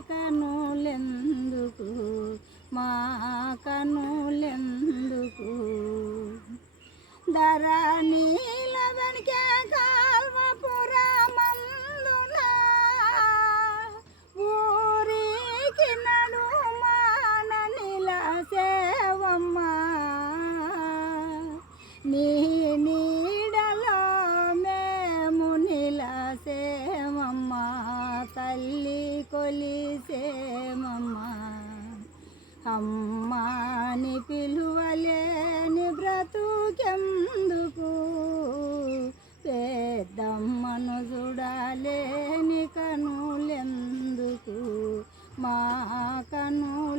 ikan కొలిసేమమ్మా. అమ్మాని పిలువలేని బ్రతుకెందుకు? పెద్దమ్మను చూడాలేని కనులెందుకు? మా కను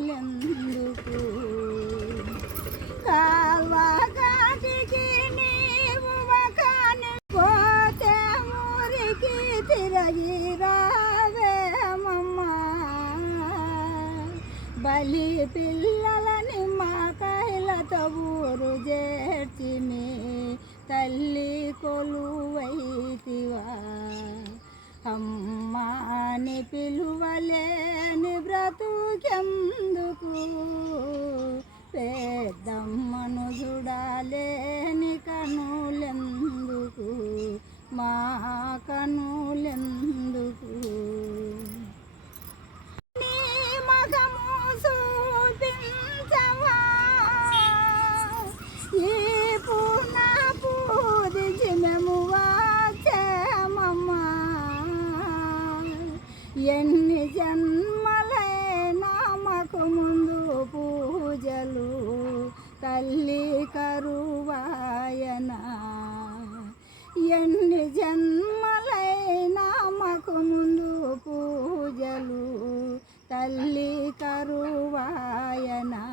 బలి పిల్లలని మా కైలతో ఊరు చేర్చిమి తల్లి కొలువైతివా. అమ్మాని పిలువలేని బ్రతుకెందుకు? పెద్దమ్మను చూడాలేని ఎన్ని జన్మలైనా మాకు ముందు పూజలు తల్లి కరువాయనా.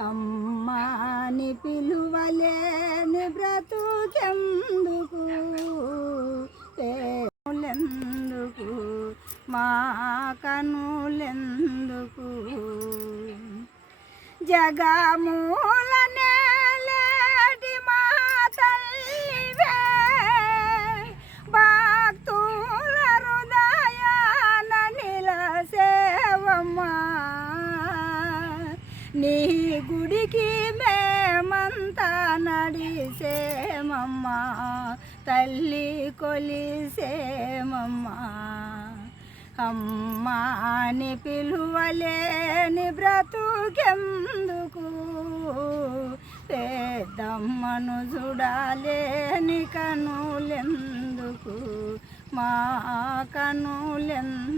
అమ్మాని పిలువలేని బ్రతుకెందుకు? పేరులెందుకు మా కనులెందుకు? జగమూల నీ గుడికి మేమంతా నడిసేమమ్మా. తల్లి కొలిసేమమ్మా. అమ్మా అని పిలువలేని బ్రతుకెందుకు? పెద్దమ్మను చూడాలేని కనులెందుకు? మా కనులెందుకు?